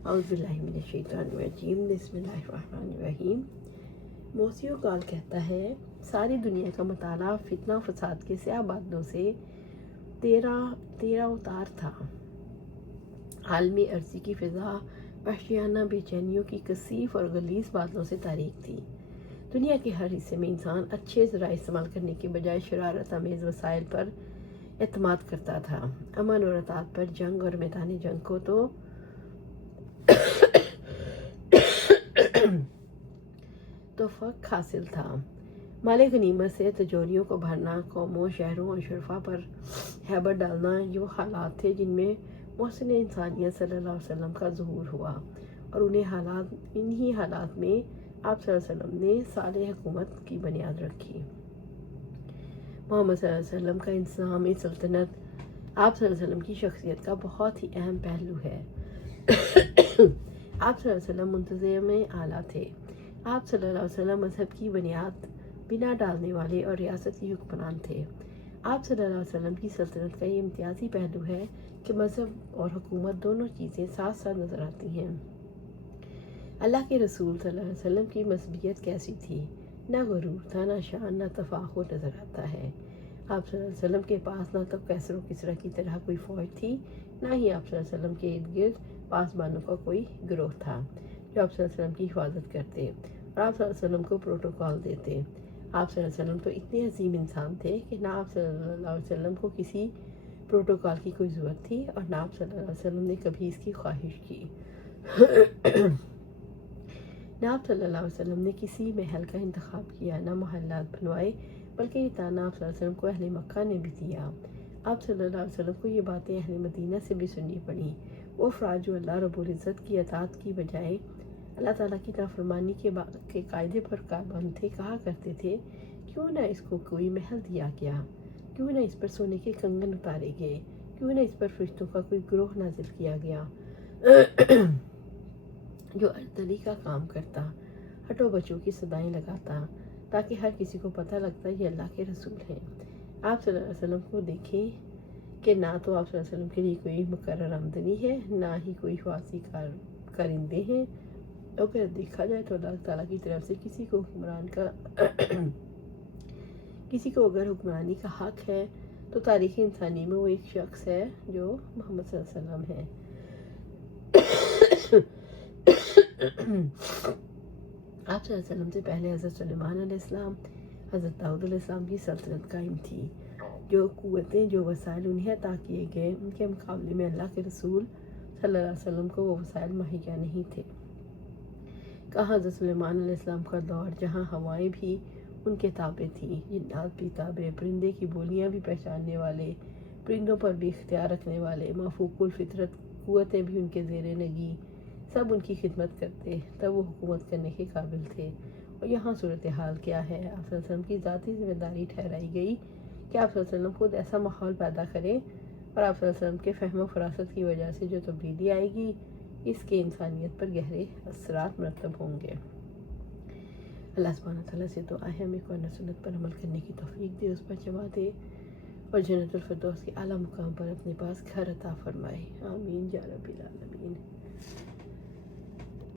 औज़ुबिल्लाहिमिनश्शैतानिर्रजीम बिस्मिल्लाहिर्रहमानिर्रहीम। मोहसियो काल कहता है, सारी दुनिया का मुताला फितना फसाद के स्याह बादलों से तेरा उतार था। आलमी अर्ज़ी की फ़िज़ा वहशियाना बेचैनियों की कसीफ और गलीज़ बादलों से तारीक थी। दुनिया के हर हिस्से में इंसान अच्छे ज़राए इस्तेमाल करने के बजाय शरारत अमेज़ वसाइल पर एतमाद करता था। अमन और अतात पर जंग और मैदान जंग को तो फ़र्क हासिल था। माले गनीमत से तिजोरियों को भरना, कौमों, शहरों और शुरफा पर हैबत डालना, ये वो हालात थे जिनमें मोहसिन इंसानियत सल्लल्लाहु अलैहि वसल्लम का ज़ुहूर हुआ। और इन्हीं हालात में आप सल्लल्लाहु अलैहि वसल्लम ने साले हुकूमत की बुनियाद रखी। मोहम्मद सल्लल्लाहु अलैहि वसल्लम का इंतज़ाम सल्तनत आप सल्लल्लाहु अलैहि वसल्लम की शख्सियत का बहुत ही अहम पहलू है। आप सल्लल्लाहु अलैहि वसल्लम मुंतज़िम आला थे। आप सल्लल्लाहु अलैहि वसल्लम मज़हब की बुनियाद बिना डालने वाले और रियासती हुक्मरान थे। आप सल्लल्लाहु अलैहि वसल्लम की सल्तनत का ये इम्तियाज़ी पहलू है कि मज़हब और हुकूमत दोनों चीज़ें साथ साथ नज़र आती हैं। अल्लाह के रसूल सल्लल्लाहु अलैहि वसल्लम की मज़हबियत कैसी थी? ना गुरूर था, ना शान, ना तफाखुर नज़र आता है। आप सल्लल्लाहु अलैहि वसल्लम के पास ना तो कैसर व किसरा की तरह कोई फ़ौज थी, ना ही आप सल्लल्लाहु अलैहि वसल्लम के इर्द गिर्द पासबानों का कोई गिरोह था जो आप सल्लल्लाहु अलैहि वसल्लम की हिफाजत करते और आप सल्लल्लाहु अलैहि वसल्लम को प्रोटोकॉल देते। आप सल्लल्लाहु अलैहि वसल्लम तो इतने अजीम इंसान थे कि ना आप सल्लल्लाहु अलैहि वसल्लम को किसी प्रोटोकॉल की कोई ज़रूरत थी और ना आप सल्लल्लाहु अलैहि वसल्लम ने कभी इसकी ख्वाहिश की। ना आप सल्लल्लाहु अलैहि वसल्लम ने किसी महल का इंतखाब किया, ना मोहल्लात बनवाए, बल्कि ये ताना आप सल्लल्लाहु अलैहि वसल्लम को अहले मक्का ने भी दिया। आप सल्लल्लाहु अलैहि वसल्लम को ये बातें अहले मदीना से भी सुननी पड़ी। वो अफराद जो अल्लाह रब्बुल इज़्ज़त की अताअत की बजाय अल्लाह ताला की नाफरमानी के कायदे पर कारबंद थे, कहा करते थे, क्यों ना इसको कोई महल दिया गया, क्यों ना इस पर सोने के कंगन उतारे गए, क्यों ना इस पर फरिश्तों का कोई ग्रोह नाजिल किया गया जो अर्दली का काम करता, हटो बच्चों की सदाएं लगाता, ताकि हर किसी को पता लगता ये अल्लाह के रसूल हैं। आप सल्लल्लाहु अलैहि वसल्लम को देखें कि ना तो आप सल्लल्लाहु अलैहि वसल्लम के लिए कोई मुकर्रर आमदनी है, ना ही कोई ख्वासी कारिंदे हैं। अगर देखा जाए तो अल्लाह ताला की तरफ से किसी को अगर हुक्मरानी का हक है तो तारीख़ इंसानी में वो एक शख्स है जो मोहम्मद सल्लल्लाहु अलैहि वसल्लम है। आप सल्लल्लाहु अलैहि वसल्लम से पहले हज़रत सुलेमान अलैहिस्सलाम, हज़रत दाऊद अलैहिस्सलाम की सल्तनत कायम थी। जो क़ुव्वतें, जो वसाइल उन्हें अता किए गए, उनके मुकाबले में अल्लाह के रसूल सल्लल्लाहु अलैहि वसल्लम को वो वसाइल मुहैया नहीं थे। कहाँ हज़रत सुलेमान अलैहिस्सलाम का दौर जहाँ हवाएं भी उनके ताबे थी, जिन्नात भी ताबे, परिंदे की बोलियाँ भी पहचानने वाले, परिंदों पर भी इख्तियार रखने वाले, माफूकुल फितरत क़ुव्वतें भी उनके ज़ेरे नगी, सब उनकी खिदमत करते, तब वो हुकूमत करने के काबिल थे। और यहाँ सूरत हाल क्या है? आप सल्लल्लाहु अलैहि वसल्लम की ज़ाती ज़िम्मेदारी ठहराई गई कि आप सल्लल्लाहु अलैहि वसल्लम खुद ऐसा माहौल पैदा करें और आप सल्लल्लाहु अलैहि वसल्लम के फ़हम फरासत की वजह से जो तब्दीली आएगी, इसके इंसानियत पर गहरे असरात मरतब होंगे। अल्लाह सुब्हानहू व तआला से दुआ है हमें कुरान और सुन्नत पर अमल करने की तौफीक दे, उस पर जमा दे और जन्नतुल फिरदौस के आला मुकाम पर अपने पास घर अता फरमाए। आमीन या रब्बिल आलमीन।